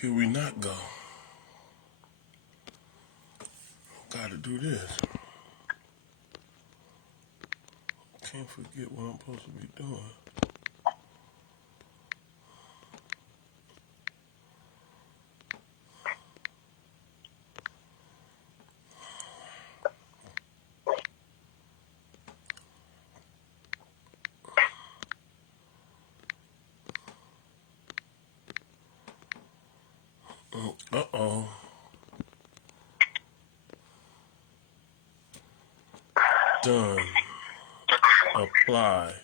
Here we not go. Gotta do this. Can't forget what I'm supposed to be doing. Uh-oh. Done. Apply.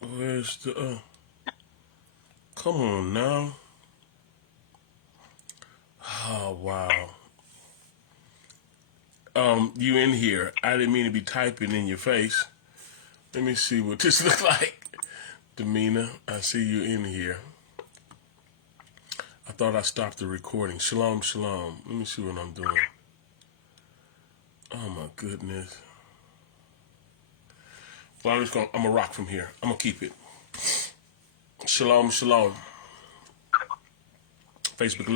Where's the, come on now. Oh, wow. You in here. I didn't mean to be typing in your face. Let me see what this looks like. Demeanor, I see you in here. I thought I stopped the recording. Shalom, shalom. Let me see what I'm doing. Oh my goodness. Well, I'm gonna rock from here. I'm gonna keep it. Shalom, shalom. Facebook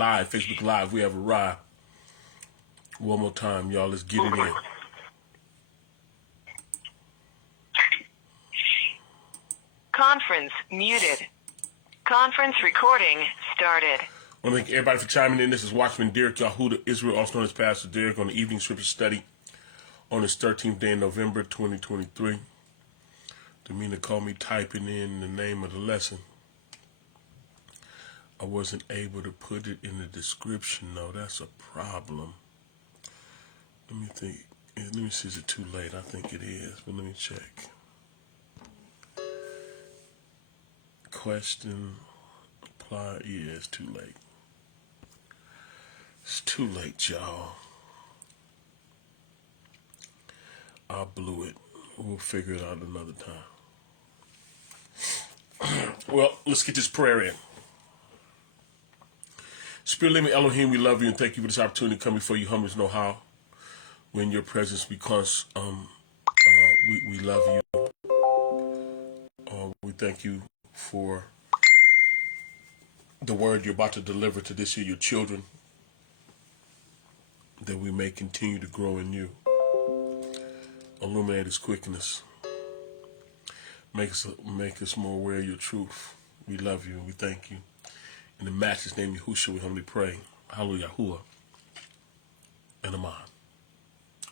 Live, we have arrived. One more time, y'all, let's get it in. Conference muted. Conference recording started. I want to thank everybody for chiming in. This is Watchman Derrick Yisrael, also known as Pastor Derrick, on the evening scripture study on this 13th day in November 2023. Demeanor called me typing in the name of the lesson. I wasn't able to put it in the description, though. That's a problem. Let me think. Let me see, is it too late? I think it is, but let me check. Question, apply. Yeah, it's too late. It's too late, y'all. I blew it. We'll figure it out another time. Well, let's get this prayer in. Spirit living Elohim, we love you and thank you for this opportunity to come before you, humble as know how. We're in your presence because we love you. We thank you for the word you're about to deliver to this year, your children, that we may continue to grow in you. Illuminate us, quicken us. Make us more aware of your truth. We love you and we thank you. In the matchless name of Yahushua, we humbly pray. Hallelujah, Yahuwah, and Amen.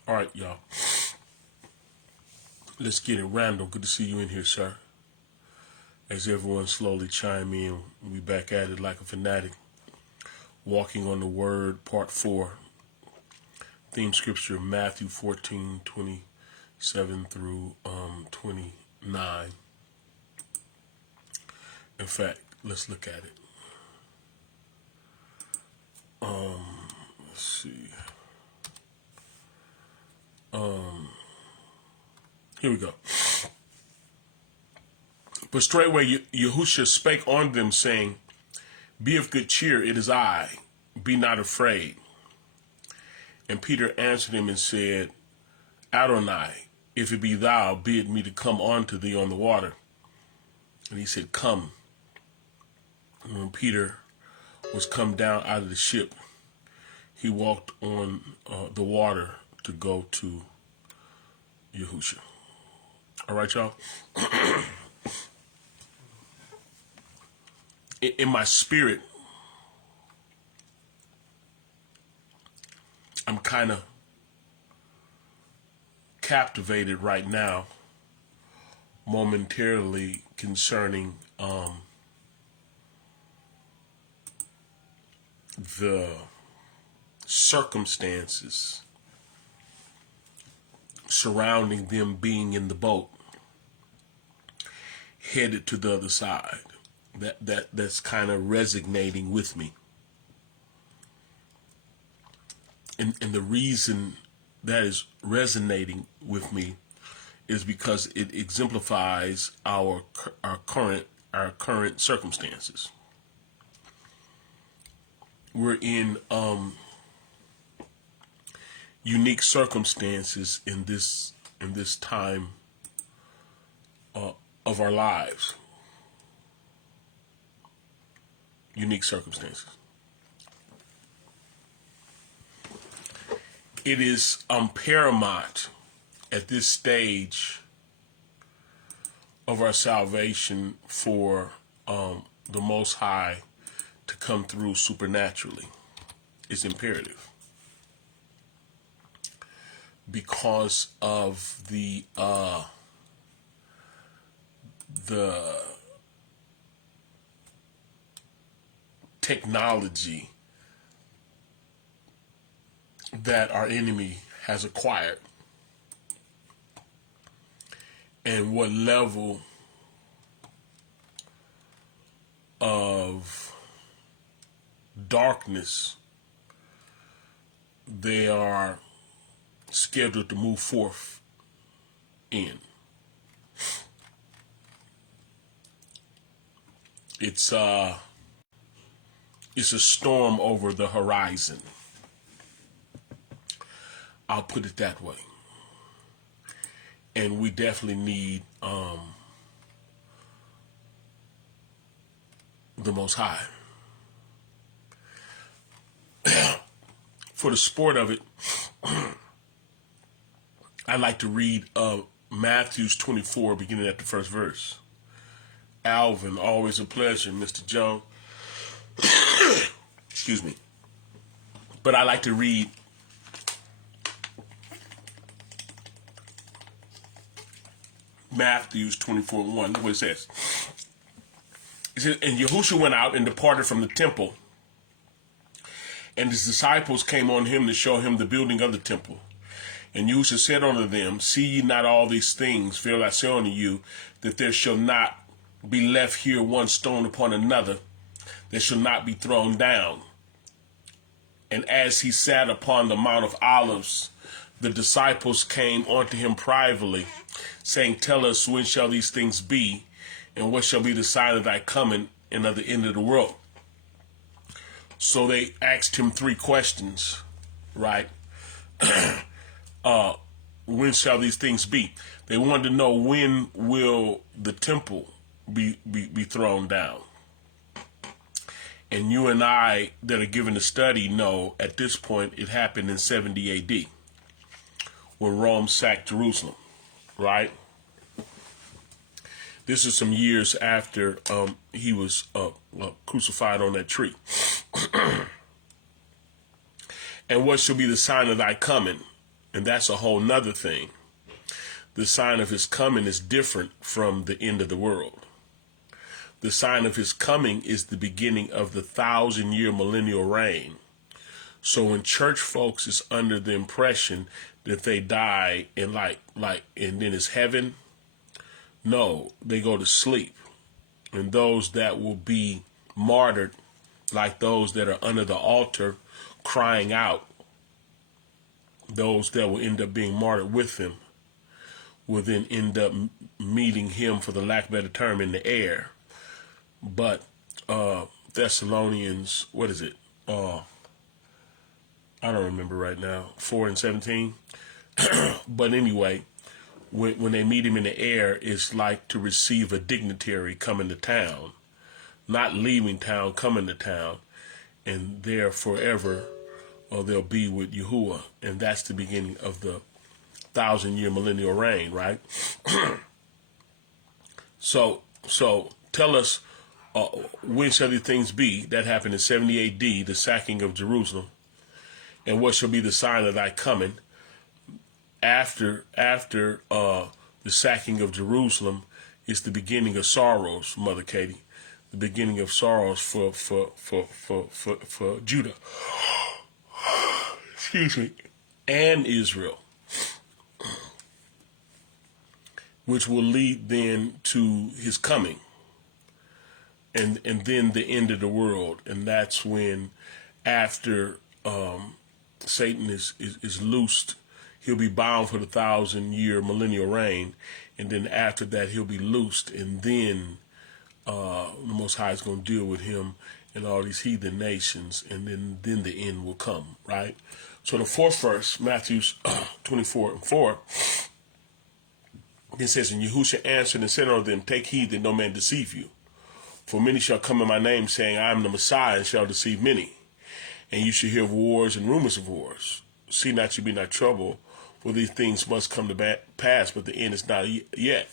All right, y'all. Let's get it. Randall, good to see you in here, sir. As everyone slowly chime in, we back at it like a fanatic. Walking on the Word, Part 4. Theme scripture, Matthew 14:27 through 29. In fact, let's look at it. Let's see. Here we go. But straightway Yahushua spake on them, saying, Be of good cheer, it is I, be not afraid. And Peter answered him and said, Adonai, if it be thou, bid me to come unto thee on the water. And he said, Come. And when Peter was come down out of the ship, he walked on the water to go to Yahushua. All right, y'all? In my spirit, I'm kind of captivated right now, momentarily concerning the circumstances surrounding them being in the boat, headed to the other side. That's kind of resonating with me. And the reason that is resonating with me is because it exemplifies our current circumstances. We're in unique circumstances in this time of our lives. unique circumstances. It is paramount at this stage of our salvation for the Most High to come through supernaturally. It's imperative because of the technology that our enemy has acquired and what level of darkness they are scheduled to move forth in. It's a storm over the horizon. I'll put it that way. And we definitely need the Most High. For the sport of it, I like to read Matthew 24, beginning at the first verse. Alvin, always a pleasure, Mr. Jones. Excuse me. But I like to read Matthew 24:1. Look what it says. It says, and Yahushua went out and departed from the temple, and his disciples came on him to show him the building of the temple. And Yahushua said unto them, see ye not all these things? Verily I say unto you, that there shall not be left here one stone upon another that shall not be thrown down. And as he sat upon the Mount of Olives, the disciples came unto him privately, saying, tell us, when shall these things be? And what shall be the sign of thy coming and of the end of the world? So they asked him three questions, right? When shall these things be? They wanted to know, when will the temple be thrown down? And you and I that are given the study know at this point it happened in 70 AD when Rome sacked Jerusalem, right? This is some years after he was crucified on that tree. And what shall be the sign of thy coming? And that's a whole nother thing. The sign of his coming is different from the end of the world. The sign of his coming is the beginning of the 1,000-year millennial reign. So when church folks is under the impression that they die and and then it's heaven, no, they go to sleep. And those that will be martyred, like those that are under the altar crying out, those that will end up being martyred with him, will then end up meeting him, for the lack of a better term, in the air. But Thessalonians, what is it? I don't remember right now, 4:17. But anyway, when they meet him in the air, it's like to receive a dignitary coming to town, not leaving town, coming to town, and there forever, or they'll be with Yahuwah, and that's the beginning of the 1,000-year millennial reign, right? So tell us, when shall these things be? That happened in 70 AD, the sacking of Jerusalem. And what shall be the sign of thy coming? After the sacking of Jerusalem is the beginning of sorrows, Mother Katie. The beginning of sorrows for Judah. Excuse me. And Israel. Which will lead then to his coming. And then the end of the world. And that's when, after Satan is loosed, he'll be bound for the 1,000-year millennial reign. And then after that, he'll be loosed. And then the Most High is going to deal with him and all these heathen nations. And then the end will come, right? So the fourth verse, Matthew 24:4, it says, and Yahushua answered and said unto them, take heed that no man deceive you. For many shall come in my name, saying, I am the Messiah, and shall deceive many. And you shall hear of wars and rumors of wars. See not you be not troubled, for these things must come to pass, but the end is not yet.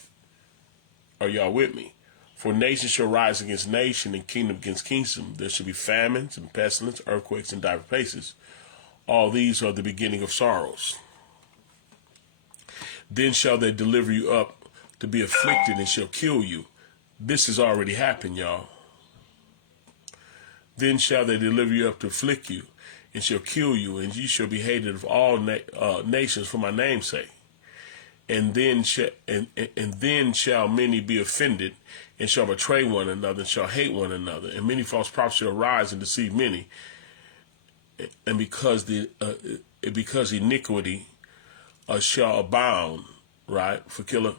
Are y'all with me? For nation shall rise against nation, and kingdom against kingdom. There shall be famines and pestilence, earthquakes in divers places. All these are the beginning of sorrows. Then shall they deliver you up to be afflicted, and shall kill you. This has already happened, y'all. Then shall they deliver you up to afflict you, and shall kill you, and you shall be hated of all nations for my name's sake. And then shall many be offended, and shall betray one another, and shall hate one another. And many false prophets shall arise and deceive many. And because iniquity shall abound, right? For killer,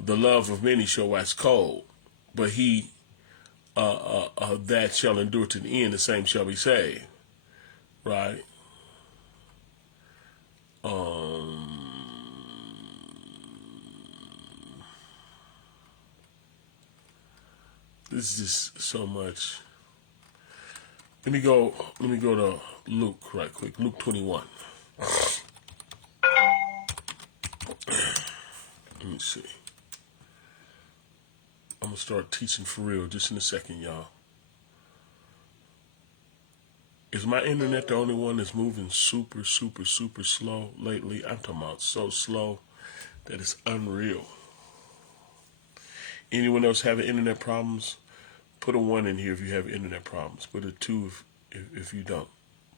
the love of many shall wax cold. But he that shall endure to the end, the same shall be saved. Right? This is just so much. Let me go to Luke right quick. Luke 21. Let me see. I'm going to start teaching for real just in a second, y'all. Is my internet the only one that's moving super, super, super slow lately? I'm talking about so slow that it's unreal. Anyone else having internet problems? Put a 1 in here if you have internet problems. Put a 2 if you don't.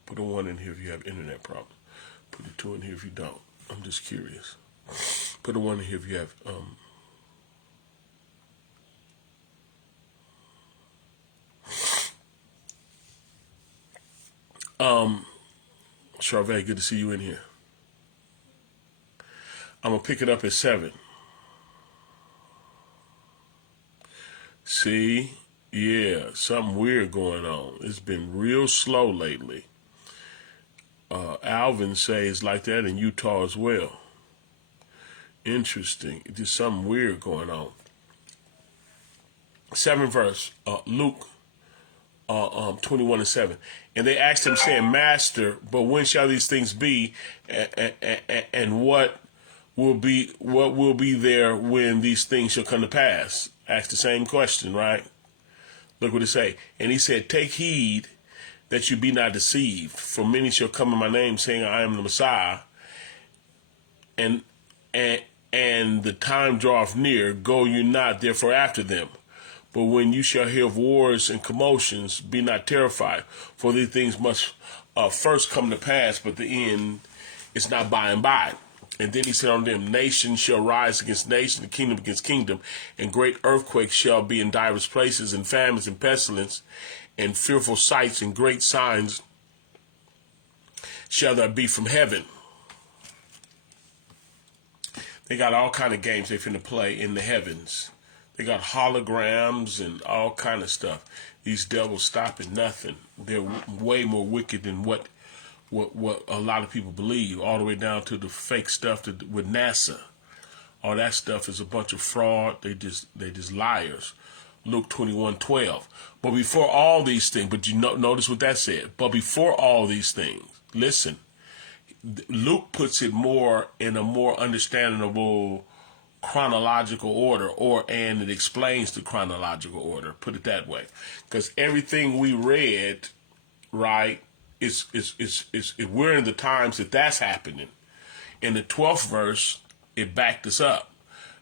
Put a 1 in here if you have internet problems. Put a 2 in here if you don't. I'm just curious. Put a 1 in here if you have Charvet, good to see you in here. I'm going to pick it up at 7. See? Yeah, something weird going on. It's been real slow lately. Alvin says like that in Utah as well. Interesting. Just something weird going on. 7th verse, Luke 21:7. And they asked him, saying, Master, but when shall these things be, and what will be there when these things shall come to pass? Asked the same question, right? Look what it say. And he said, Take heed that you be not deceived, for many shall come in my name, saying, I am the Messiah, and the time draweth near. Go you not therefore after them. But when you shall hear of wars and commotions, be not terrified, for these things must first come to pass, but the end is not by and by. And then he said unto them, Nation shall rise against nation, and kingdom against kingdom, and great earthquakes shall be in divers places, and famines and pestilence, and fearful sights and great signs shall there be from heaven. They got all kind of games they finna play in the heavens. They got holograms and all kind of stuff. These devils stop at nothing. They're way more wicked than what a lot of people believe, all the way down to the fake stuff with NASA. All that stuff is a bunch of fraud. They just liars. Luke 21:12. But before all these things, but you notice what that said. But before all these things, listen, Luke puts it more in a more understandable chronological order, and it explains the chronological order, put it that way. Because everything we read, right, is we're in the times that's happening. In the 12th verse, it backed us up,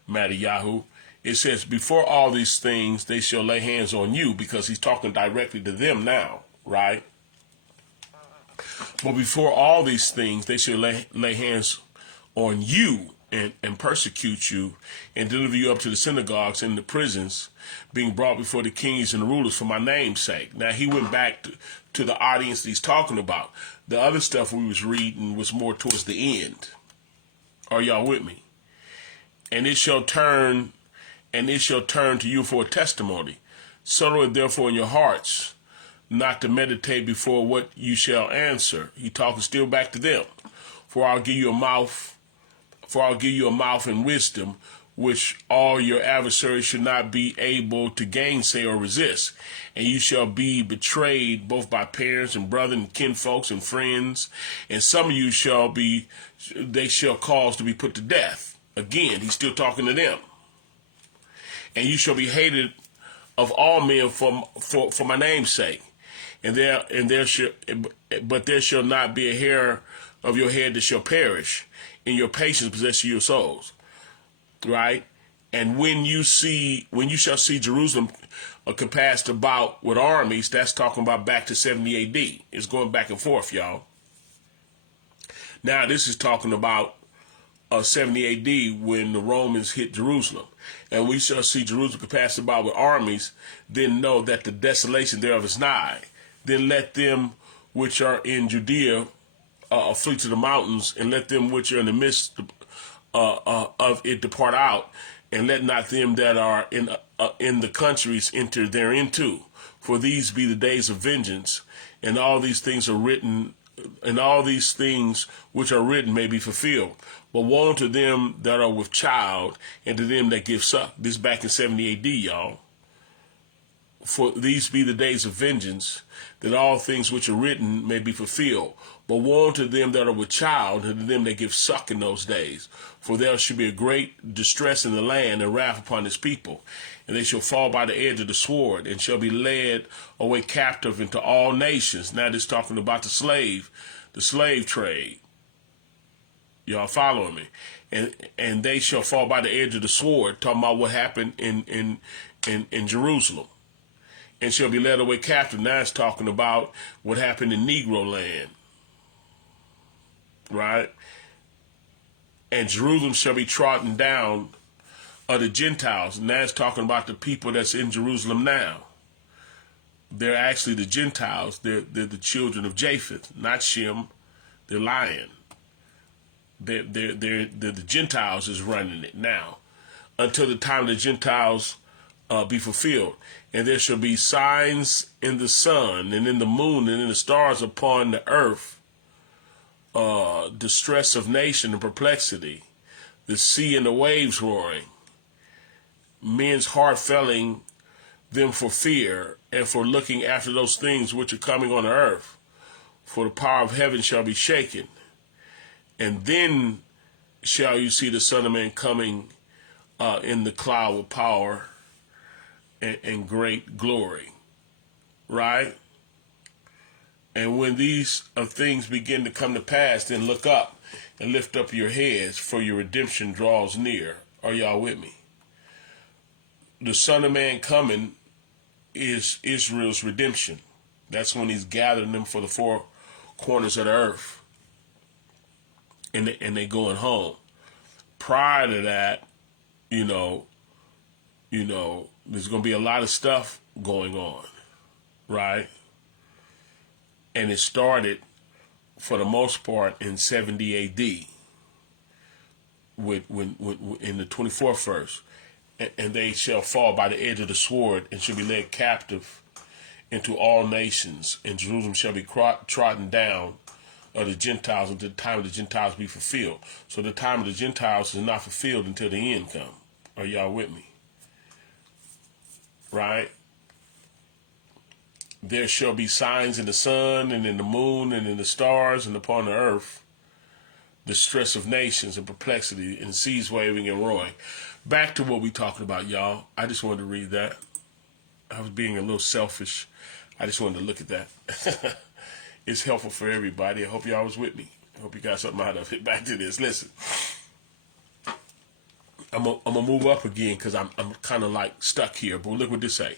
Matty-Yahoo. It says, before all these things, they shall lay hands on you, because he's talking directly to them now, right? But before all these things, they shall lay hands on you and persecute you and deliver you up to the synagogues and the prisons, being brought before the kings and the rulers for my name's sake. Now, he went back to the audience that he's talking about. The other stuff we was reading was more towards the end. Are y'all with me? And it shall turn to you for a testimony. Settle it therefore in your hearts, not to meditate before what you shall answer. He talking still back to them. For I'll give you a mouth and wisdom, which all your adversaries should not be able to gainsay or resist. And you shall be betrayed both by parents and brethren and kinfolks and friends. And some of you they shall cause to be put to death. Again, he's still talking to them. And you shall be hated of all men for my name's sake. But there shall not be a hair of your head that shall perish. In your patience possess your souls. Right? And when you shall see Jerusalem compassed about with armies, that's talking about back to 70 AD. It's going back and forth, y'all. Now this is talking about 70 AD when the Romans hit Jerusalem. And we shall see Jerusalem compassed about with armies, then know that the desolation thereof is nigh. Then let them which are in Judea flee to the mountains, and let them which are in the midst of it depart out, and let not them that are in the countries enter thereinto. For these be the days of vengeance, and all these things are written, and all these things which are written may be fulfilled. But woe unto them that are with child, and to them that give suck. This back in 70 AD, y'all. For these be the days of vengeance, that all things which are written may be fulfilled. But woe unto them that are with child, and to them that give suck in those days. For there shall be a great distress in the land, and wrath upon his people. And they shall fall by the edge of the sword, and shall be led away captive into all nations. Now this talking about the slave trade. Y'all following me? And they shall fall by the edge of the sword, talking about what happened in Jerusalem. And shall be led away captive. Now it's talking about what happened in Negro land. Right? And Jerusalem shall be trodden down of the Gentiles. And that's talking about the people that's in Jerusalem now. They're actually the Gentiles. They're the children of Japheth, not Shem. They're lying. They're the Gentiles is running it now, until the time the Gentiles be fulfilled. And there shall be signs in the sun and in the moon and in the stars upon the earth, distress of nation and perplexity, the sea and the waves roaring, men's heart failing them for fear and for looking after those things which are coming on the earth. For the power of heaven shall be shaken. And then shall you see the Son of Man coming in the cloud with power and great glory. Right? And when these things begin to come to pass, then look up and lift up your heads, for your redemption draws near. Are y'all with me? The Son of Man coming is Israel's redemption. That's when he's gathering them for the four corners of the earth. And they going home. Prior to that, you know, there's going to be a lot of stuff going on, right? And it started, for the most part, in 70 A.D. When in the 24th verse, and they shall fall by the edge of the sword, and shall be led captive into all nations, and Jerusalem shall be trodden down of the Gentiles until the time of the Gentiles be fulfilled. So the time of the Gentiles is not fulfilled until the end come. Are y'all with me? Right? There shall be signs in the sun and in the moon and in the stars and upon the earth, distress of nations and perplexity and seas waving and roaring. Back to what we talking about, y'all. I just wanted to read that. I was being a little selfish. I just wanted to look at that. It's helpful for everybody. I hope y'all was with me. I hope you got something out of it. Back to this. Listen, I'm gonna move up again because I'm kind of like stuck here. But look what this say.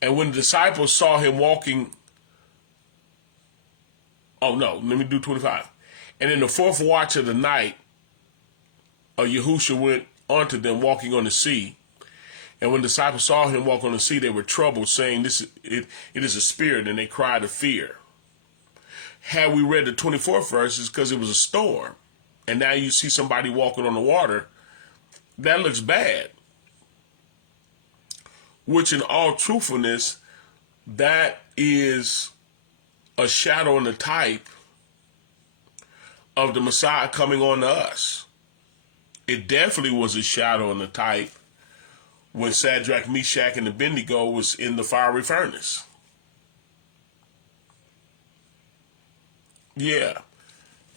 And when the disciples saw him walking, oh no, let me do 25. And in the fourth watch of the night, Yahushua went unto them walking on the sea. And when the disciples saw him walk on the sea, they were troubled, saying, it is a spirit, and they cried of fear. Had we read the 24th verse, it's because it was a storm. And now you see somebody walking on the water. That looks bad. Which in all truthfulness, that is a shadow and a type of the Messiah coming on to us. It definitely was a shadow and a type when Shadrach, Meshach, and Abednego was in the fiery furnace. Yeah.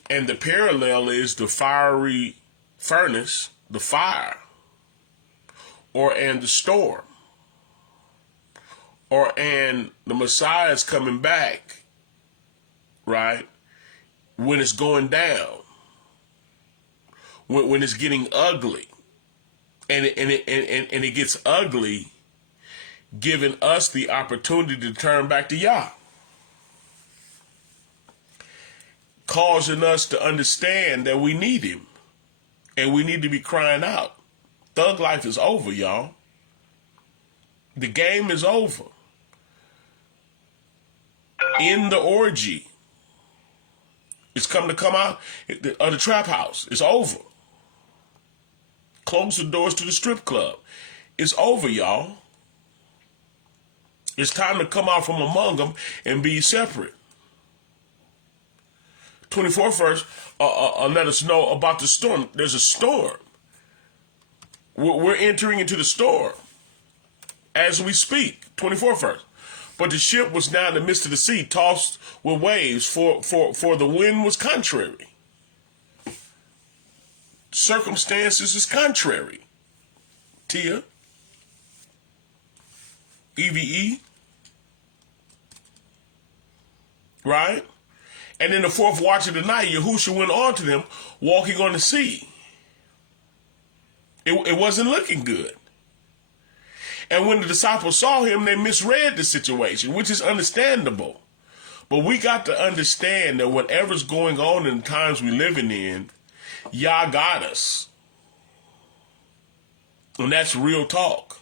And the parallel is the fiery furnace, the fire, and the storm, and the Messiah is coming back, right? When it's going down, when it's getting ugly, and it gets ugly, giving us the opportunity to turn back to Yah, causing us to understand that we need him, and we need to be crying out. Thug life is over, y'all. The game is over. In the orgy, it's come out of the trap house. It's over. Close the doors to the strip club. It's over, y'all. It's time to come out from among them and be separate. 24th verse let us know about the storm. There's a storm. We're entering into the storm as we speak. 24th verse. But the ship was now in the midst of the sea, tossed with waves, for the wind was contrary. Circumstances is contrary. Tia. EVE. Right? And in the fourth watch of the night, Yahushua went on to them, walking on the sea. It wasn't looking good. And when the disciples saw him, they misread the situation, which is understandable. But we got to understand that whatever's going on in the times we're living in, Yah got us. And that's real talk.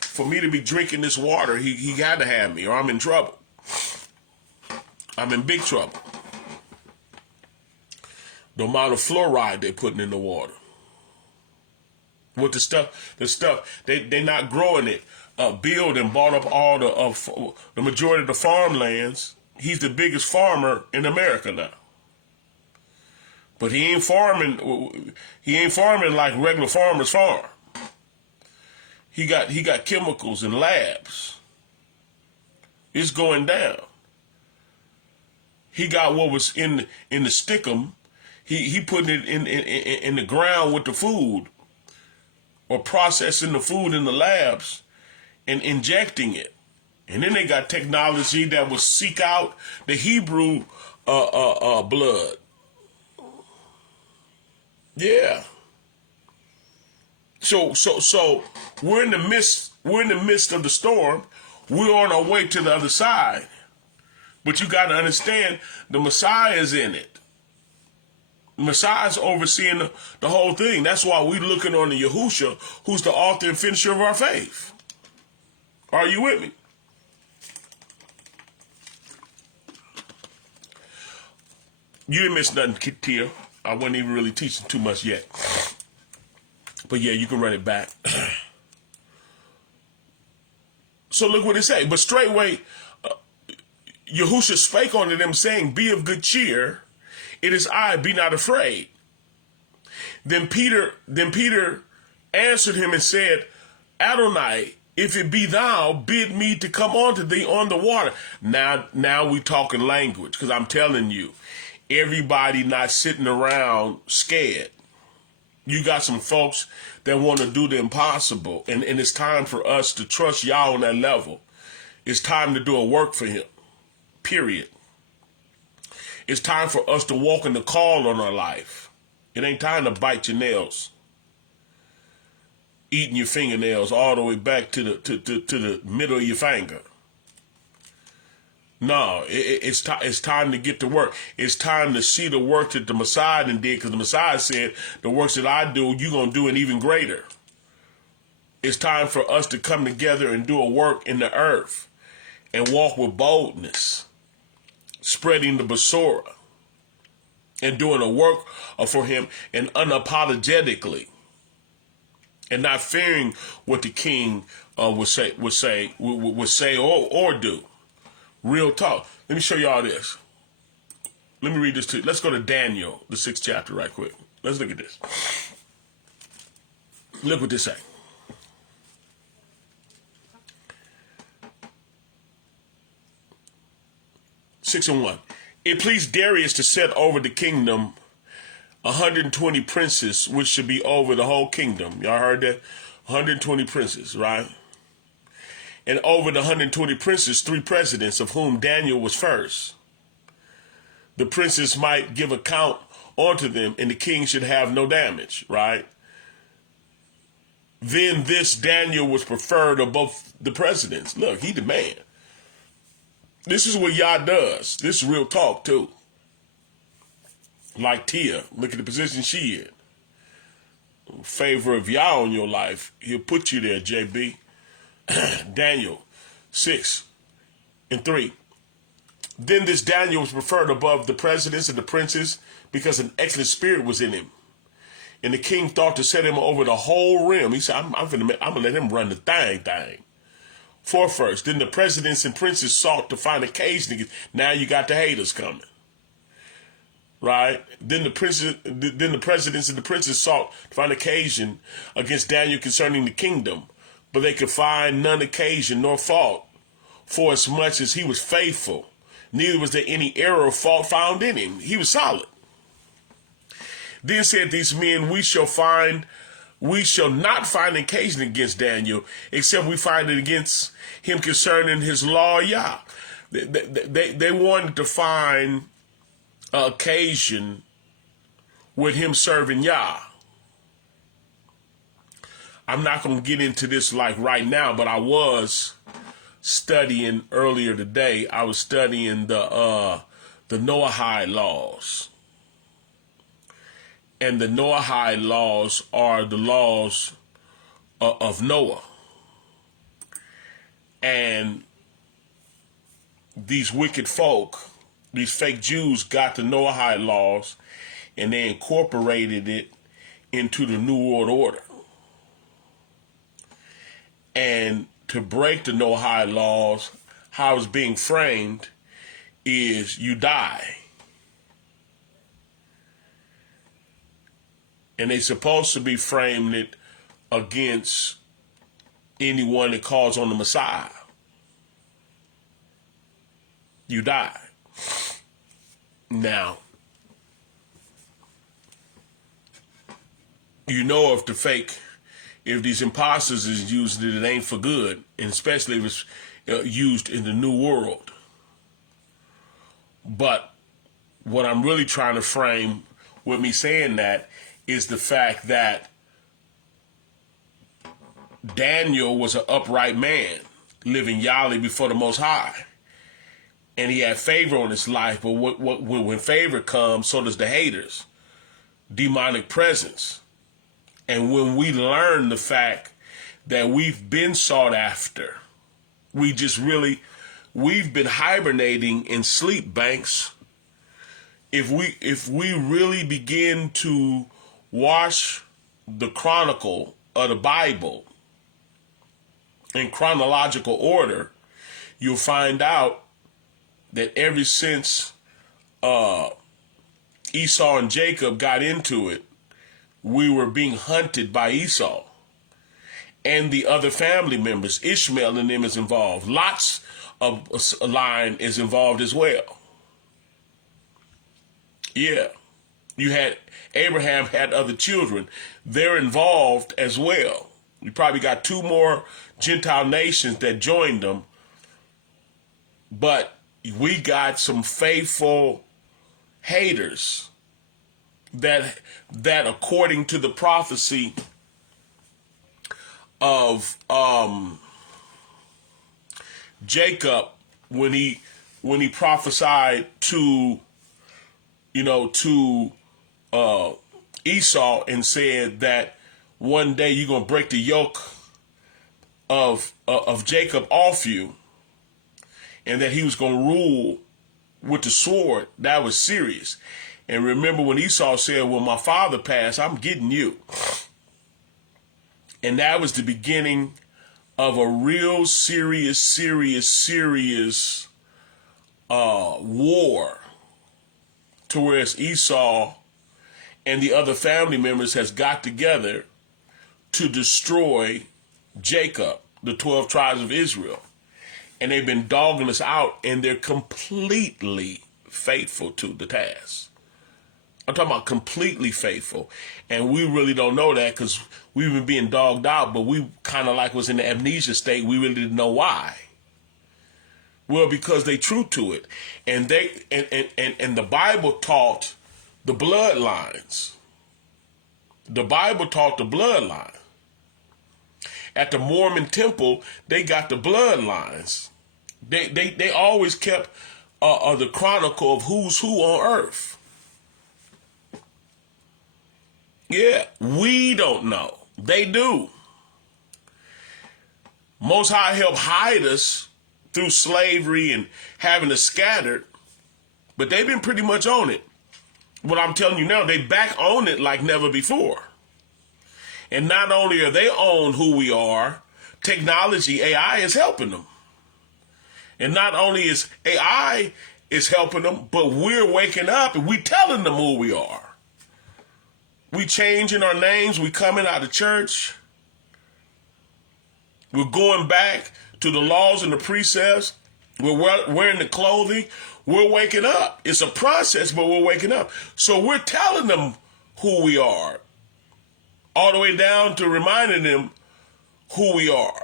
For me to be drinking this water, he got to have me, or I'm in trouble. I'm in big trouble. The amount of fluoride they're putting in the water. With the stuff, they're not growing it. Bill and bought up all the majority of the farmlands. He's the biggest farmer in America now. But he ain't farming like regular farmers farm. He got chemicals and labs. It's going down. He got what was in the stickum. He putting it in the ground with the food, or processing the food in the labs and injecting it. And then they got technology that will seek out the Hebrew blood. Yeah. So we're in the midst of the storm. We're on our way to the other side. But you got to understand, the Messiah is in it. The Messiah's overseeing the whole thing. That's why we're looking on the Yahushua, who's the author and finisher of our faith. Are you with me? You didn't miss nothing, Tia. I wasn't even really teaching too much yet. But yeah, you can run it back. So look what it say. But straightway, Yahushua spake unto them, saying, Be of good cheer. It is I, be not afraid. Then Peter answered him and said, Adonai, if it be thou, bid me to come unto thee on the water. Now we talking language, because I'm telling you, everybody not sitting around scared. You got some folks that want to do the impossible, and it's time for us to trust Yah on that level. It's time to do a work for him, period. It's time for us to walk in the call on our life. It ain't time to bite your nails, eating your fingernails all the way back to the middle of your finger. No, it's time to get to work. It's time to see the work that the Messiah did, because the Messiah said, the works that I do, you're going to do it even greater. It's time for us to come together and do a work in the earth and walk with boldness, spreading the Besorah and doing a work for him, and unapologetically, and not fearing what the king would say or do. Real talk. Let me show y'all this. Let me read this to you. Let's go to Daniel, the 6th chapter, right quick. Let's look at this. Look what this say. 6:1. It pleased Darius to set over the kingdom 120 princes, which should be over the whole kingdom. Y'all heard that? 120 princes, right? And over the 120 princes, 3 presidents, of whom Daniel was first. The princes might give account unto them, and the king should have no damage, right? Then this Daniel was preferred above the presidents. Look, he the man. This is what Yah does. This is real talk, too. Like Tia, look at the position she in. In favor of Yah on your life, he'll put you there, JB. Daniel 6:3. Then this Daniel was preferred above the presidents and the princes because an excellent spirit was in him. And the king thought to set him over the whole realm. He said, I'm going to let him run the thing. 4th verse. Then the presidents and princes sought to find occasion. Now you got the haters coming. Right? Then the presidents and the princes sought to find occasion against Daniel concerning the kingdom. But they could find none occasion nor fault, for as much as he was faithful. Neither was there any error or fault found in him. He was solid. Then said these men, we shall not find occasion against Daniel, except we find it against him concerning his law, Yah. They wanted to find occasion with him serving Yah. I'm not going to get into this like right now, but I was studying earlier today. I was studying the Noahide laws. And the Noahide laws are the laws of Noah. And these wicked folk, these fake Jews, got the Noahide laws and they incorporated it into the New World Order. And to break the Noahide laws, how it's being framed is you die. And they supposed to be framing it against anyone that calls on the Messiah. You die. Now, you know if these imposters is using it, it ain't for good, and especially if it's used in the New World. But what I'm really trying to frame with me saying that is the fact that Daniel was an upright man, living yali before the Most High. And he had favor on his life, but when favor comes, so does the haters, demonic presence. And when we learn the fact that we've been sought after, we've been hibernating in sleep banks. If we really begin to watch the chronicle of the Bible in chronological order, you'll find out that ever since Esau and Jacob got into it, we were being hunted by Esau and the other family members. Ishmael and them is involved. Lot's line is involved as well. Yeah. Abraham had other children. They're involved as well. You probably got 2 more Gentile nations that joined them. But we got some faithful haters that according to the prophecy of Jacob, when he prophesied to Esau and said that one day you're gonna break the yoke of Jacob off you, and that he was gonna rule with the sword. That was serious. And remember when Esau said, when my father passed, I'm getting you. And that was the beginning of a real serious war, to where it's Esau and the other family members has got together to destroy Jacob, the 12 tribes of Israel. And they've been dogging us out, and they're completely faithful to the task. I'm talking about completely faithful. And we really don't know that because we've been being dogged out, but we kind of like was in the amnesia state. We really didn't know why. Well, because they true to it. And and the Bible taught the bloodlines. The Bible taught the bloodline. At the Mormon temple, they got the bloodlines. They always kept the chronicle of who's who on earth. Yeah, we don't know. They do. Most High helped hide us through slavery and having us scattered, but they've been pretty much on it. What I'm telling you now, they back on it like never before. And not only are they on who we are, technology, AI is helping them. And not only is AI is helping them, but we're waking up and we telling them who we are. We changing our names. We coming out of church. We're going back to the laws and the precepts. We're wearing the clothing. We're waking up. It's a process, but we're waking up. So we're telling them who we are, all the way down to reminding them who we are.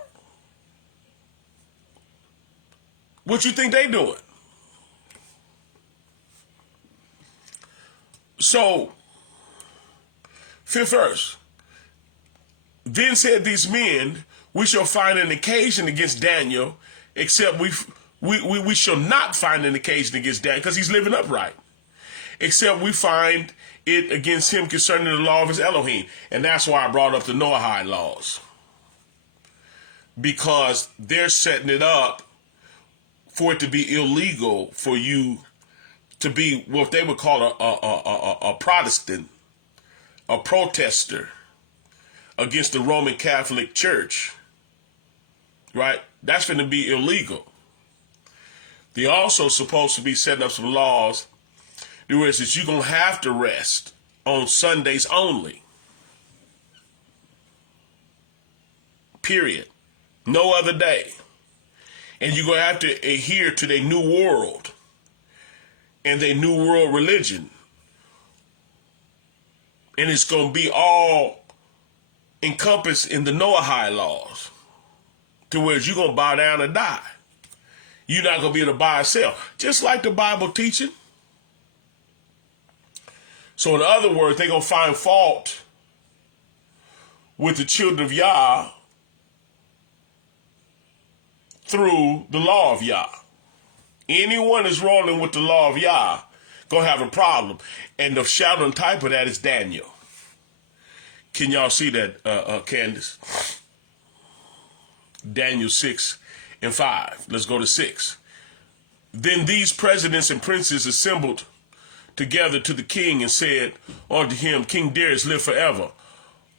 What you think they doing? So, fifth verse. Then said these men, we shall find an occasion against Daniel, except we shall not find an occasion against Daniel, because he's living upright, except we find it against him concerning the law of his Elohim. And that's why I brought up the Noahide laws, because they're setting it up for it to be illegal for you to be what they would call a Protestant, a protester against the Roman Catholic Church, right? That's going to be illegal. They're also supposed to be setting up some laws where it says you're going to have to rest on Sundays only. Period. No other day. And you're going to have to adhere to their new world and their new world religion. And it's going to be all encompassed in the Noahide laws, to where you're going to bow down and die. You're not going to be able to buy or sell, just like the Bible teaching. So in other words, they're going to find fault with the children of Yah through the law of Yah. Anyone that's rolling with the law of Yah going to have a problem. And the shadow and type of that is Daniel. Can y'all see that, Candace? Daniel 6 and 5. Let's go to 6. Then these presidents and princes assembled together to the king and said unto him, King Darius, live forever.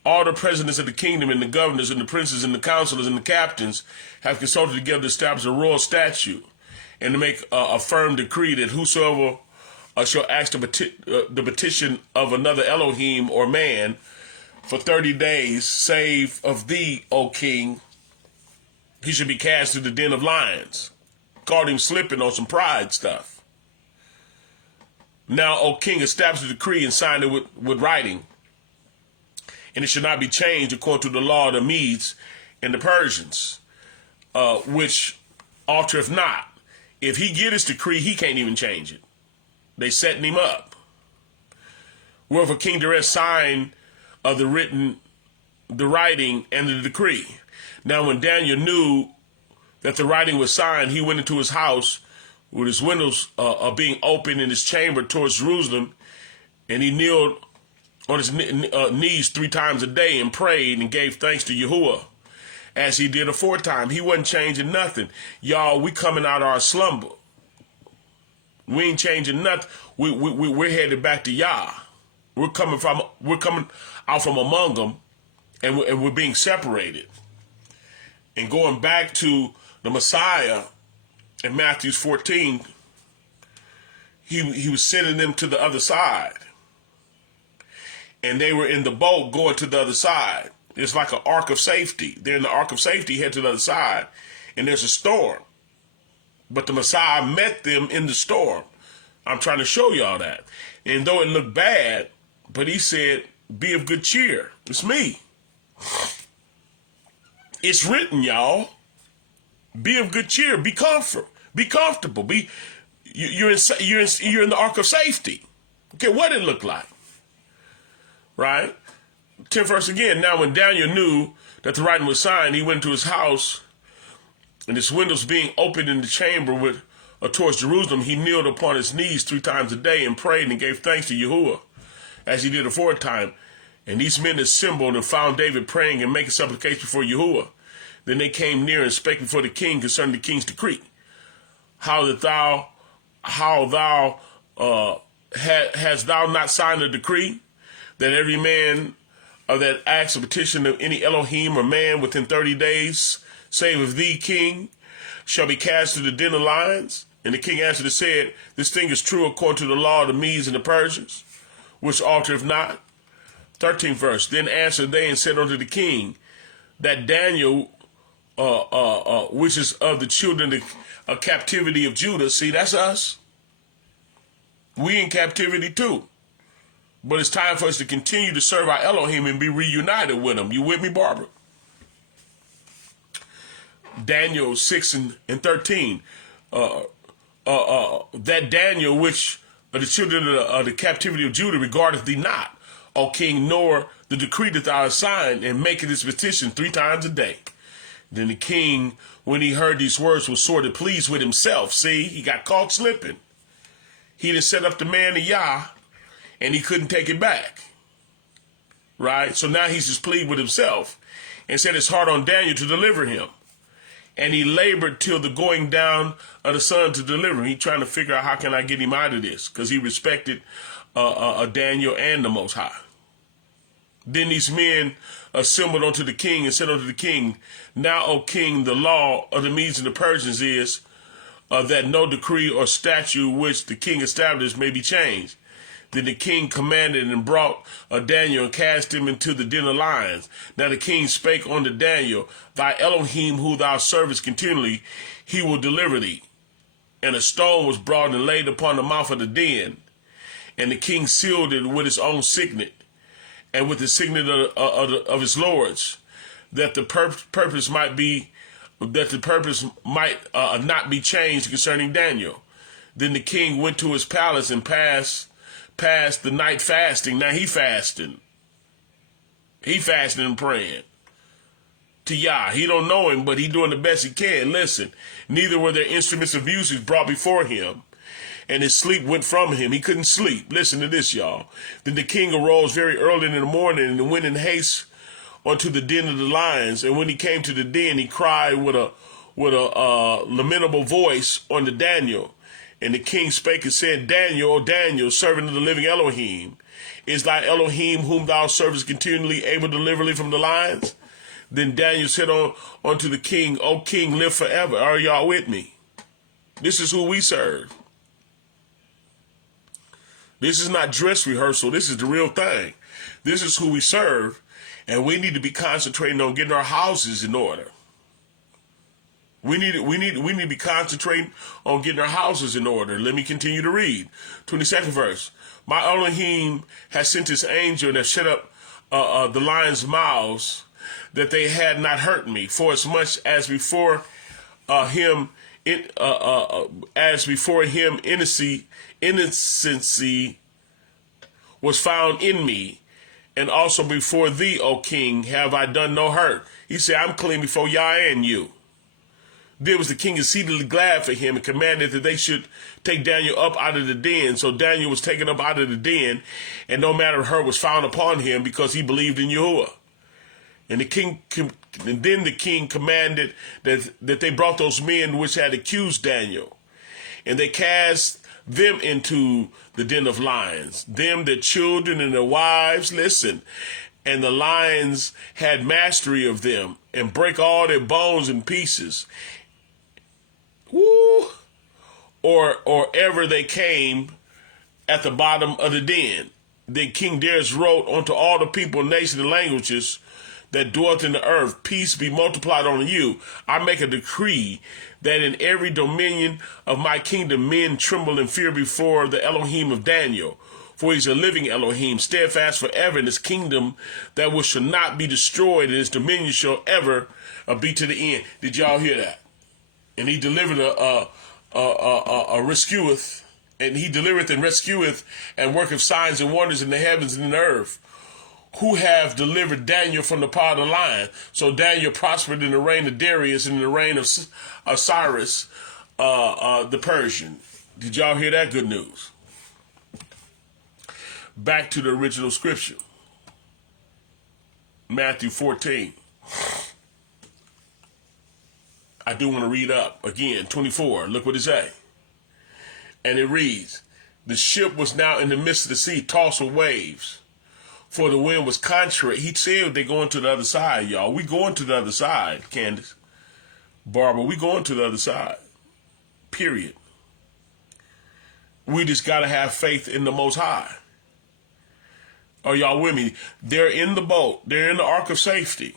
All the presidents of the kingdom and the governors and the princes and the counselors and the captains have consulted together to establish a royal statute and to make a firm decree that whosoever shall ask the petition of another Elohim or man for 30 days, save of thee, O king, he should be cast into the den of lions. Caught him slipping on some pride stuff. Now, O king, establish a decree and sign it with writing, and it should not be changed according to the law of the Medes and the Persians, which altereth not. If he get his decree, he can't even change it. They setting him up. Wherefore King Darius signed the writing and the decree. Now when Daniel knew that the writing was signed, he went into his house with his windows being open in his chamber towards Jerusalem, and he kneeled on his knees 3 times a day and prayed and gave thanks to Yahuwah as he did aforetime. He wasn't changing nothing. Y'all, we coming out of our slumber. We ain't changing nothing. We're headed back to Yah. We're coming out from among them, and we're being separated. And going back to the Messiah in Matthew 14, he was sending them to the other side. and they were in the boat going to the other side. It's like an ark of safety. They're in the ark of safety, head to the other side, and there's a storm. But the Messiah met them in the storm. I'm trying to show y'all that. And though it looked bad, but he said, be of good cheer. It's me. It's written, y'all. Be of good cheer. Be comfortable. You're in the ark of safety. Okay, what did it look like? Right? 10th verse again. Now when Daniel knew that the writing was signed, he went to his house, and his windows being opened in the chamber towards Jerusalem, he kneeled upon his knees 3 times a day and prayed and gave thanks to Yahuwah, as he did aforetime. And these men assembled and found David praying and making supplication before Yahuwah. Then they came near and spake before the king concerning the king's decree. Hast thou not signed a decree that every man that asks a petition of any Elohim or man within 30 days, save of thee, king, shall be cast to the den of lions? And the king answered and said, this thing is true according to the law of the Medes and the Persians, which altereth not. 13th verse. Then answered they and said unto the king, that Daniel, which is of the children of captivity of Judah. See, that's us. We in captivity too. But it's time for us to continue to serve our Elohim and be reunited with him. You with me, Barbara? Daniel 6 and 13. That Daniel, which of the children of the captivity of Judah, regardeth thee not, O king, nor the decree that thou hast signed, and maketh this petition 3 times a day. Then the king, when he heard these words, was sort of pleased with himself. See, he got caught slipping. He done set up the man of Yah, and he couldn't take it back. Right? So now he's just pleased with himself and set his heart on Daniel to deliver him. And he labored till the going down of the sun to deliver him. He trying to figure out how can I get him out of this, because he respected Daniel and the Most High. Then these men assembled unto the king and said unto the king, now, O king, the law of the Medes and the Persians is that no decree or statute which the king established may be changed. Then the king commanded and brought Daniel and cast him into the den of lions. Now the king spake unto Daniel, thy Elohim who thou servest continually, he will deliver thee. And a stone was brought and laid upon the mouth of the den. And the king sealed it with his own signet and with the signet of his lords, that the purpose might not be changed concerning Daniel. Then the king went to his palace and passed the night fasting. Now he fasting and praying to Yah. He don't know him, but he doing the best he can. Listen, neither were there instruments of music brought before him, and his sleep went from him. He couldn't sleep. Listen to this, y'all. Then the king arose very early in the morning and went in haste unto the den of the lions. And when he came to the den, he cried with a lamentable voice unto Daniel. And the king spake and said, Daniel, O Daniel, servant of the living Elohim, is thy Elohim whom thou servest continually able to deliver thee from the lions? Then Daniel said unto the king, O king, live forever. Are y'all with me? This is who we serve. This is not dress rehearsal. This is the real thing. This is who we serve, and we need to be concentrating on getting our houses in order. We need to be concentrating on getting our houses in order. Let me continue to read. 22nd verse. My Elohim has sent his angel and has shut up the lions' mouths, that they had not hurt me, for as much as before him innocency was found in me, and also before thee, O king, have I done no hurt. He said, I'm clean before Yah and you. Then was the king exceedingly glad for him and commanded that they should take Daniel up out of the den. So Daniel was taken up out of the den, and no matter of hurt was found upon him, because he believed in Yahuwah. And then the king commanded that they brought those men which had accused Daniel, and they cast them into the den of lions, them, their children, and their wives. Listen, and the lions had mastery of them, and break all their bones in pieces. Woo! Or ever they came at the bottom of the den. Then King Darius wrote unto all the people, nations, and languages that dwelt in the earth, peace be multiplied unto you. I make a decree that in every dominion of my kingdom men tremble and fear before the Elohim of Daniel. For he's a living Elohim, steadfast forever in his kingdom that which shall not be destroyed, and his dominion shall ever be to the end. Did y'all hear that? And he delivered a rescueth, and he delivereth and rescueth, and worketh signs and wonders in the heavens and in the earth, who have delivered Daniel from the power of the lion. So Daniel prospered in the reign of Darius and in the reign of Cyrus the Persian. Did y'all hear that good news? Back to the original scripture. Matthew 14. I do want to read up again, 24. Look what it says. And it reads, the ship was now in the midst of the sea, tossed with waves, for the wind was contrary. He said they're going to the other side, y'all. We going to the other side, Candace. Barbara, we going to the other side. Period. We just got to have faith in the Most High. Are y'all with me? They're in the boat. They're in the ark of safety.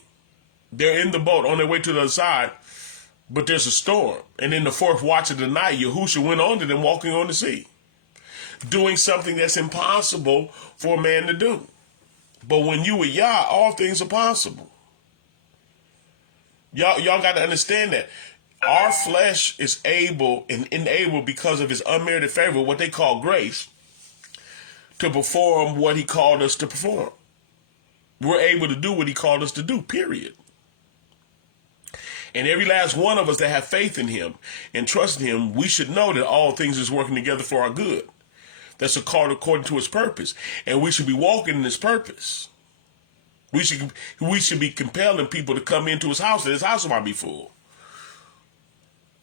They're in the boat on their way to the other side, but there's a storm. And in the fourth watch of the night, Yahushua went on to them walking on the sea, doing something that's impossible for a man to do. But when you with Yah, all things are possible. Y'all got to understand that. Our flesh is able and enabled because of his unmerited favor, what they call grace, to perform what he called us to perform. We're able to do what he called us to do, period. And every last one of us that have faith in him and trust in him, we should know that all things is working together for our good. That's called according to his purpose. And we should be walking in his purpose. We should be compelling people to come into his house, and his house might be full.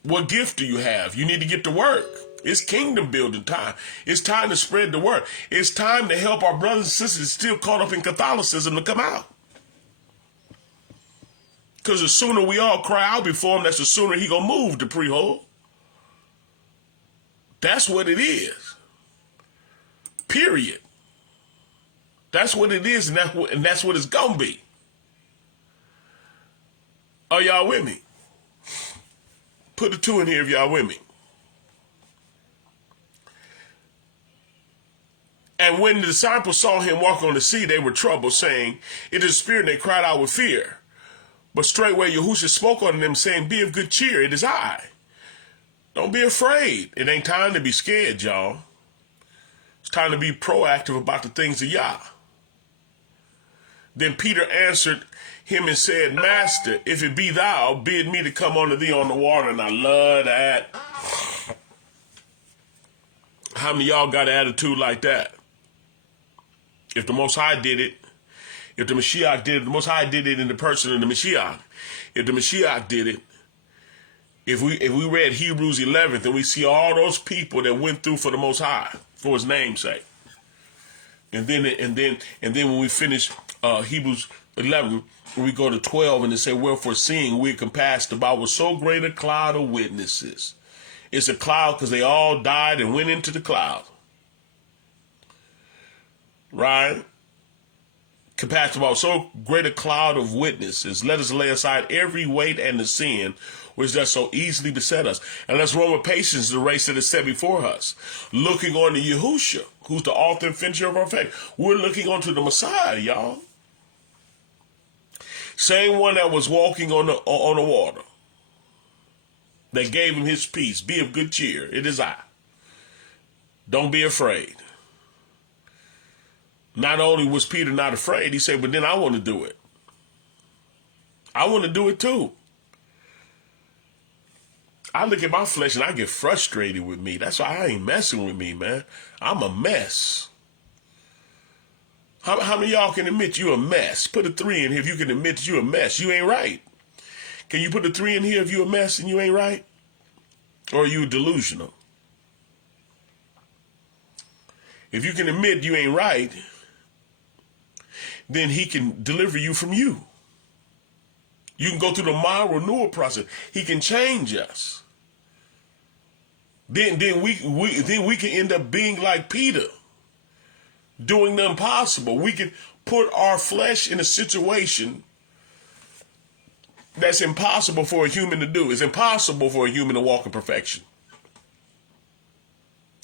What gift do you have? You need to get to work. It's kingdom building time. It's time to spread the word. It's time to help our brothers and sisters still caught up in Catholicism to come out. Because the sooner we all cry out before him, that's the sooner he gonna move the pre-hole. That's what it is. Period. That's what it is, and that's what it's gonna be. Are y'all with me? Put the 2 in here if y'all with me. And when the disciples saw him walk on the sea, they were troubled, saying, it is a spirit, and they cried out with fear. But straightway Yahushua spoke unto them, saying, be of good cheer, it is I. Don't be afraid. It ain't time to be scared, y'all. It's time to be proactive about the things of Yah. Then Peter answered him and said, Master, if it be thou, bid me to come unto thee on the water. And I love that. How many of y'all got an attitude like that? If the Most High did it, if the Mashiach did it, the Most High did it in the person of the Mashiach. If the Mashiach did it, if we read Hebrews 11, then we see all those people that went through for the Most High, for his name's sake. And then when we finish Hebrews 11, we go to 12 and they say, wherefore seeing we are compassed about with so great a cloud of witnesses. It's a cloud because they all died and went into the cloud. Right? Compassed about so great a cloud of witnesses. Let us lay aside every weight and the sin which does so easily beset us. And let's run with patience the race that is set before us. Looking on to Yahushua, who's the author and finisher of our faith. We're looking on to the Messiah, y'all. Same one that was walking on the water. That gave him his peace. Be of good cheer. It is I. Don't be afraid. Not only was Peter not afraid, he said, but then I want to do it. I want to do it too. I look at my flesh and I get frustrated with me. That's why I ain't messing with me, man. I'm a mess. How many of y'all can admit you a mess? Put a 3 in here if you can admit that you a mess. You ain't right. Can you put a 3 in here if you a mess and you ain't right? Or are you delusional? If you can admit you ain't right, then he can deliver you from you. You can go through the mind renewal process. He can change us. Then we can end up being like Peter. doing the impossible. We can put our flesh in a situation that's impossible for a human to do. It's impossible for a human to walk in perfection,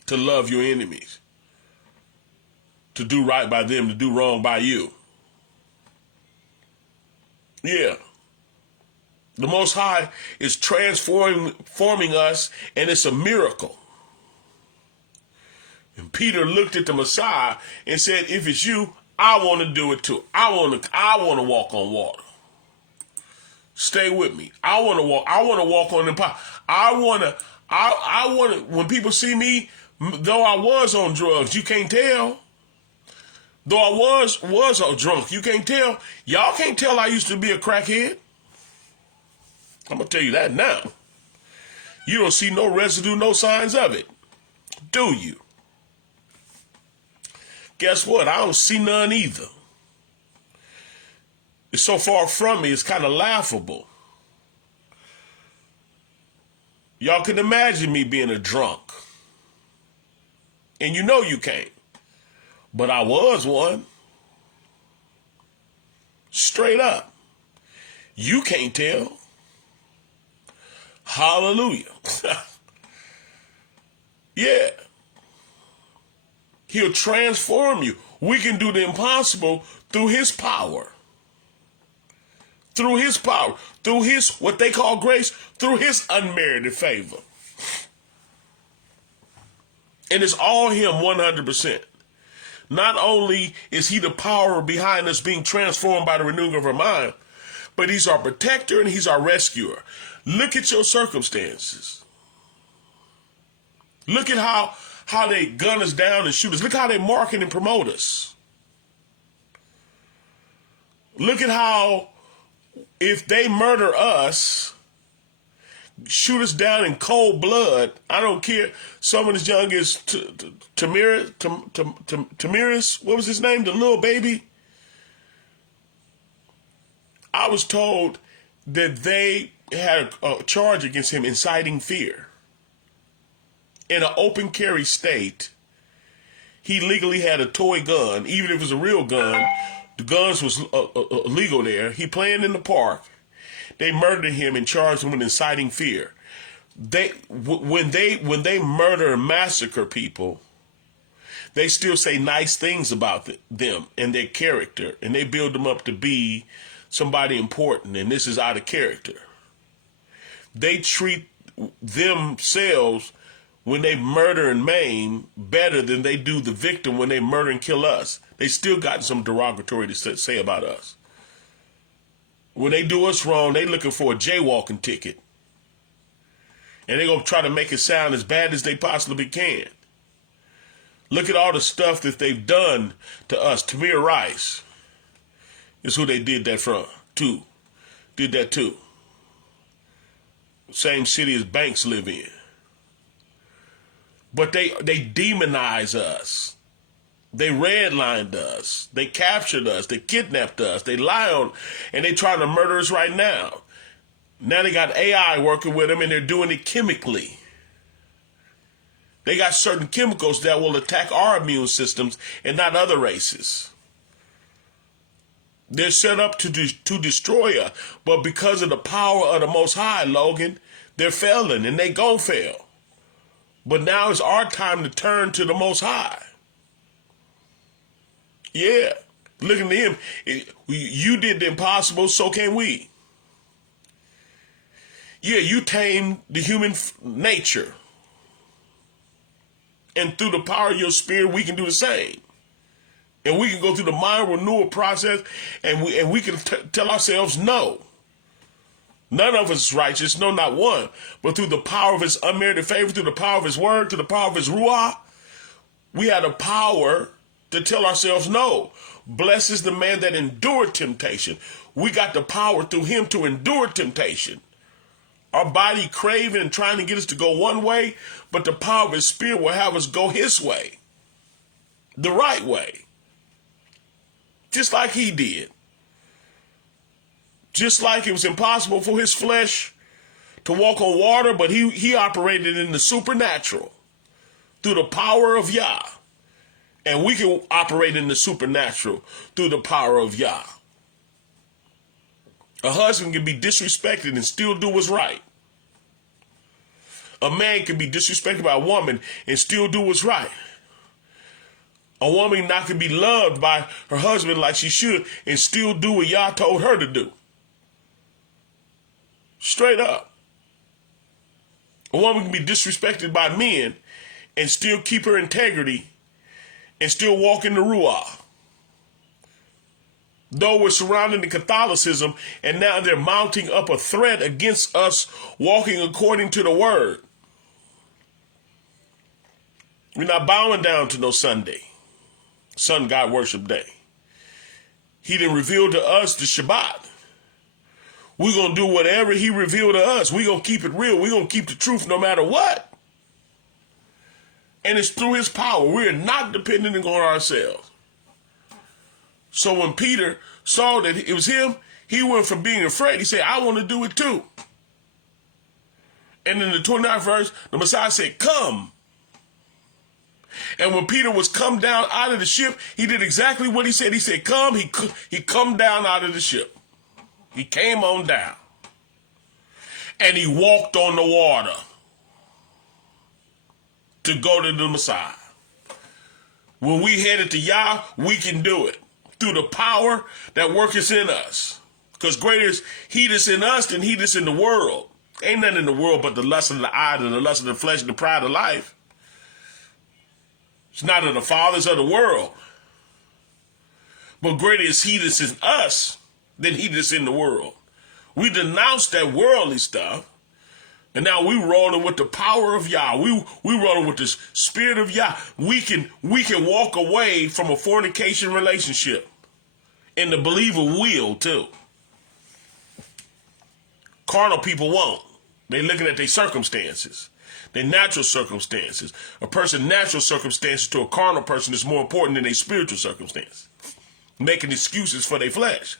to love your enemies, to do right by them, to do wrong by you. Yeah. The Most High is transforming us, and it's a miracle. And Peter looked at the Messiah and said, if it's you, I want to do it too. I want to walk on water. Stay with me. I want to walk on the I want to, when people see me, though I was on drugs, you can't tell. Though I was a drunk, you can't tell. Y'all can't tell I used to be a crackhead. I'm going to tell you that now. You don't see no residue, no signs of it. Do you? Guess what? I don't see none either. It's so far from me, it's kind of laughable. Y'all can imagine me being a drunk. And you know you can't. But I was one. Straight up. You can't tell. Hallelujah. Yeah. He'll transform you. We can do the impossible through his power. Through his power. Through his, what they call grace, through his unmerited favor. And it's all him 100%. Not only is he the power behind us being transformed by the renewing of our mind, but he's our protector and he's our rescuer. Look at your circumstances. Look at how they gun us down and shoot us. Look how they market and promote us. Look at how, if they murder us, shoot us down in cold blood, I don't care. Someone as young as Tamiris, what was his name? The little baby. I was told that they had a charge against him inciting fear. In an open carry state, he legally had a toy gun. Even if it was a real gun, the guns was illegal there. He playing in the park. They murdered him and charged him with inciting fear. When they murder and massacre people, they still say nice things about them and their character, and they build them up to be somebody important, and this is out of character. They treat themselves when they murder and maim better than they do the victim when they murder and kill us. They still got some derogatory to say about us. When they do us wrong, they looking for a jaywalking ticket. And they're going to try to make it sound as bad as they possibly can. Look at all the stuff that they've done to us. Tamir Rice is who they did that from, too. Did that too. Same city as Banks live in. But they demonize us. They redlined us. They captured us. They kidnapped us. They lie on, and they trying to murder us right now. Now they got AI working with them, and they're doing it chemically. They got certain chemicals that will attack our immune systems and not other races. They're set up to destroy us, but because of the power of the Most High, Logan, they're failing, and they gon' fail. But now it's our time to turn to the Most High. Yeah, looking at him, you did the impossible, so can we. Yeah, you tamed the human nature. And through the power of your spirit, we can do the same. And we can go through the mind renewal process, and we can tell ourselves no. None of us is righteous, no, not one. But through the power of his unmerited favor, through the power of his word, through the power of his ruah, we have the power to tell ourselves no. Blessed is the man that endured temptation. We got the power through him to endure temptation. Our body craving and trying to get us to go one way, but the power of his spirit will have us go his way. The right way. Just like he did. Just like it was impossible for his flesh to walk on water, but he operated in the supernatural through the power of Yah. And we can operate in the supernatural through the power of Yah. A husband can be disrespected and still do what's right. A man can be disrespected by a woman and still do what's right. A woman not can be loved by her husband like she should and still do what Yah told her to do. Straight up. A woman can be disrespected by men and still keep her integrity and still walk in the Ruah. Though we're surrounded in Catholicism and now they're mounting up a threat against us walking according to the word. We're not bowing down to no Sunday, sun god worship day. He didn't reveal to us the Shabbat. We're going to do whatever he revealed to us. We're going to keep it real. We're going to keep the truth no matter what. And it's through his power. We're not dependent on ourselves. So when Peter saw that it was him, he went from being afraid. He said, I want to do it too. And in the 29th verse, the Messiah said, come. And when Peter was come down out of the ship, he did exactly what he said. He said, come. He come down out of the ship. He came on down. And he walked on the water to go to the Messiah. When we headed to Yah, we can do it through the power that worketh in us. Because greater is he that's in us than he that's in the world. Ain't nothing in the world but the lust of the eye and the lust of the flesh and the pride of life. It's not of the fathers of the world. But greater is he that's in us than he that's in the world. We denounced that worldly stuff. And now we rolling with the power of Yah. We rolling with the spirit of Yah. We can walk away from a fornication relationship. And the believer will too. Carnal people won't. They're looking at their circumstances. Their natural circumstances. A person's natural circumstances to a carnal person is more important than their spiritual circumstances. Making excuses for their flesh.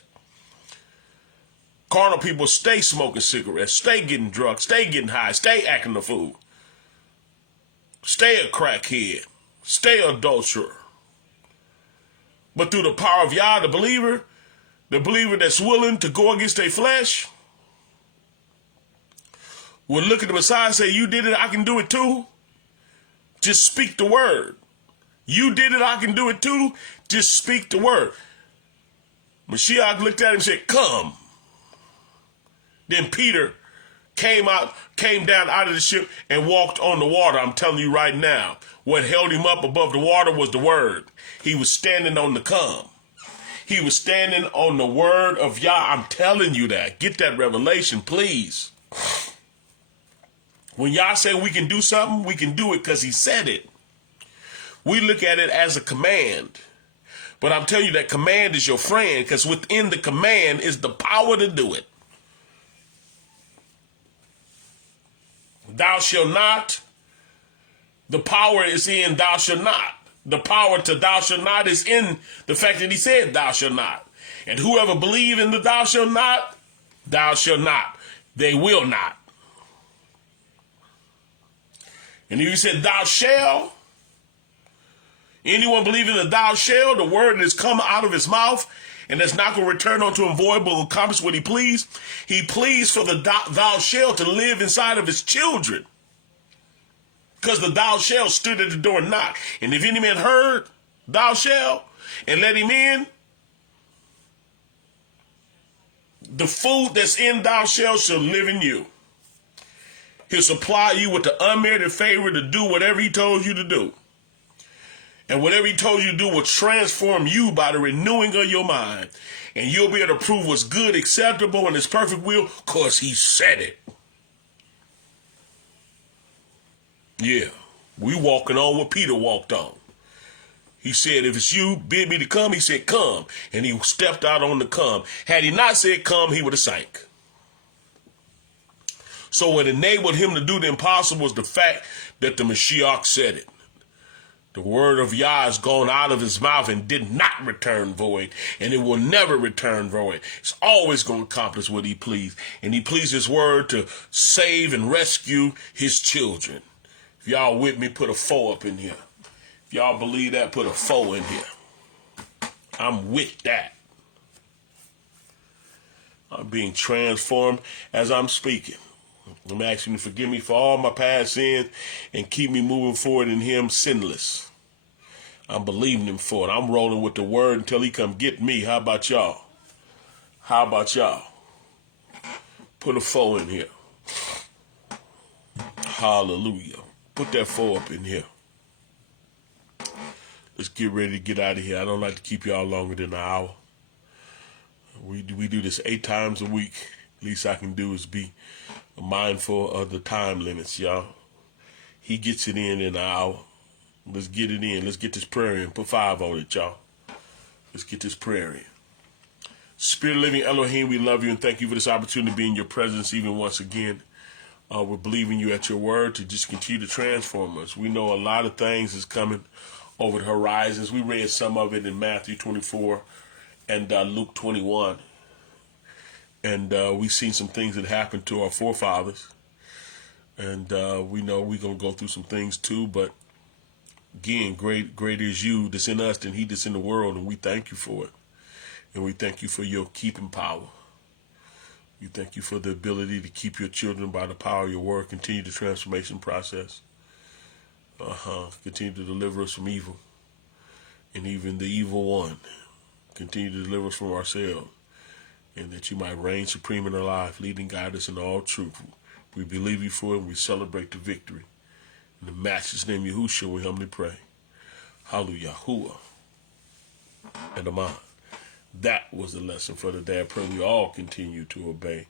Carnal people stay smoking cigarettes, stay getting drunk, stay getting high, stay acting a fool. Stay a crackhead, stay an adulterer. But through the power of Yah, the believer that's willing to go against their flesh, will look at the Messiah and say, you did it, I can do it too. Just speak the word. You did it, I can do it too. Just speak the word. Mashiach looked at him and said, come. Then Peter came down out of the ship and walked on the water. I'm telling you right now, what held him up above the water was the word. He was standing on the come. He was standing on the word of Yah. I'm telling you that. Get that revelation, please. When Yah say we can do something, we can do it because he said it. We look at it as a command. But I'm telling you that command is your friend because within the command is the power to do it. Thou shalt not. The power is in thou shalt not. The power to thou shalt not is in the fact that he said thou shalt not. And whoever believe in the thou shalt not, they will not. And if you said thou shalt, anyone believing the thou shalt, the word that has come out of his mouth, and that's not going to return unto him void, but will accomplish what he pleased. He pleased for the thou shalt to live inside of his children. Because the thou shalt stood at the door and knocked. And if any man heard thou shalt and let him in, the food that's in thou shalt shall live in you. He'll supply you with the unmerited favor to do whatever he told you to do. And whatever he told you to do will transform you by the renewing of your mind. And you'll be able to prove what's good, acceptable, and his perfect will, because he said it. Yeah, we walking on what Peter walked on. He said, if it's you, bid me to come. He said, come. And he stepped out on the come. Had he not said come, he would have sank. So what enabled him to do the impossible was the fact that the Mashiach said it. The word of Yah has gone out of his mouth and did not return void, and it will never return void. It's always going to accomplish what he pleased, and he pleased his word to save and rescue his children. If y'all with me, put a 4 up in here. If y'all believe that, put a 4 in here. I'm with that. I'm being transformed as I'm speaking. I'm asking you to forgive me for all my past sins and keep me moving forward in him sinless. I'm believing him for it. I'm rolling with the word until he come get me. How about y'all? How about y'all? Put a 4 in here. Hallelujah. Put that 4 up in here. Let's get ready to get out of here. I don't like to keep y'all longer than an hour. We do this 8 times a week. Least I can do is be mindful of the time limits, y'all. He gets it in an hour. Let's get it in. Let's get this prayer in. Put 5 on it, y'all. Let's get this prayer in. Spirit of living Elohim, we love you and thank you for this opportunity to be in your presence even once again. We're believing you at your word to just continue to transform us. We know a lot of things is coming over the horizons. We read some of it in Matthew 24 and Luke 21. And we've seen some things that happened to our forefathers. And we know we're going to go through some things too. But again, greater is you that's in us than he that's in the world. And we thank you for it. And we thank you for your keeping power. We thank you for the ability to keep your children by the power of your word. Continue the transformation process. Continue to deliver us from evil. And even the evil one. Continue to deliver us from ourselves. And that you might reign supreme in our life, leading and guide us in all truth. We believe you for it, and we celebrate the victory. In the Master's name, Yahushua, we humbly pray. Hallelujah. Yahuwah. And Amen. That was the lesson for the day. I pray we all continue to obey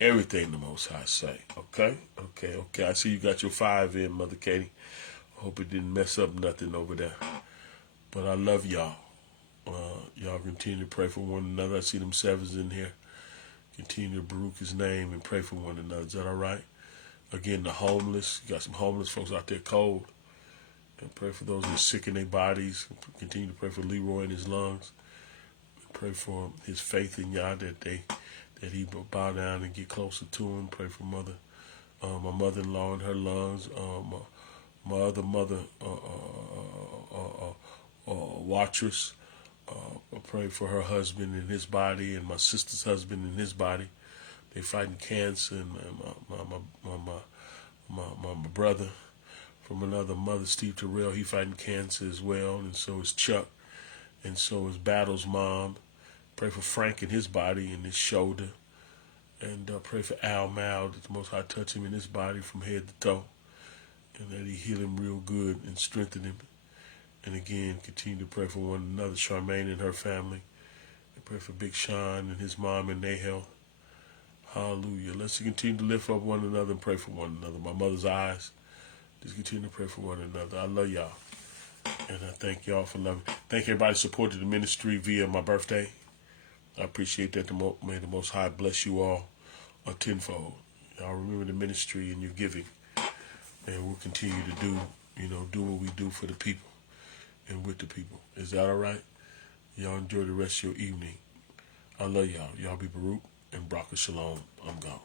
everything the Most High say. Okay? Okay. I see you got your 5 in, Mother Katie. I hope it didn't mess up nothing over there. But I love y'all. Y'all continue to pray for one another. I see them 7s in here. Continue to baruch his name and pray for one another. Is that all right? Again, the homeless. You got some homeless folks out there cold. And pray for those that are sick in their bodies. Continue to pray for Leroy and his lungs. Pray for his faith in Yah that he will bow down and get closer to him. Pray for my mother-in-law and her lungs. My other mother, Wattress. I pray for her husband and his body, and my sister's husband and his body. They're fighting cancer, and my brother from another mother, Steve Terrell, he fighting cancer as well, and so is Chuck, and so is Battle's mom. Pray for Frank and his body and his shoulder, and pray for Al Mal, that the Most High touch him in his body from head to toe, and that he heal him real good and strengthen him. And again, continue to pray for one another, Charmaine and her family. And pray for Big Sean and his mom and their health. Hallelujah. Let's continue to lift up one another and pray for one another. My mother's eyes. Just continue to pray for one another. I love y'all. And I thank y'all for loving. Thank everybody who supported the ministry via my birthday. I appreciate that. May the Most High bless you all tenfold. Y'all remember the ministry and your giving. And we'll continue to do what we do for the people. And with the people. Is that all right? Y'all enjoy the rest of your evening. I love y'all. Y'all be baruch and Baruch Shalom. I'm gone.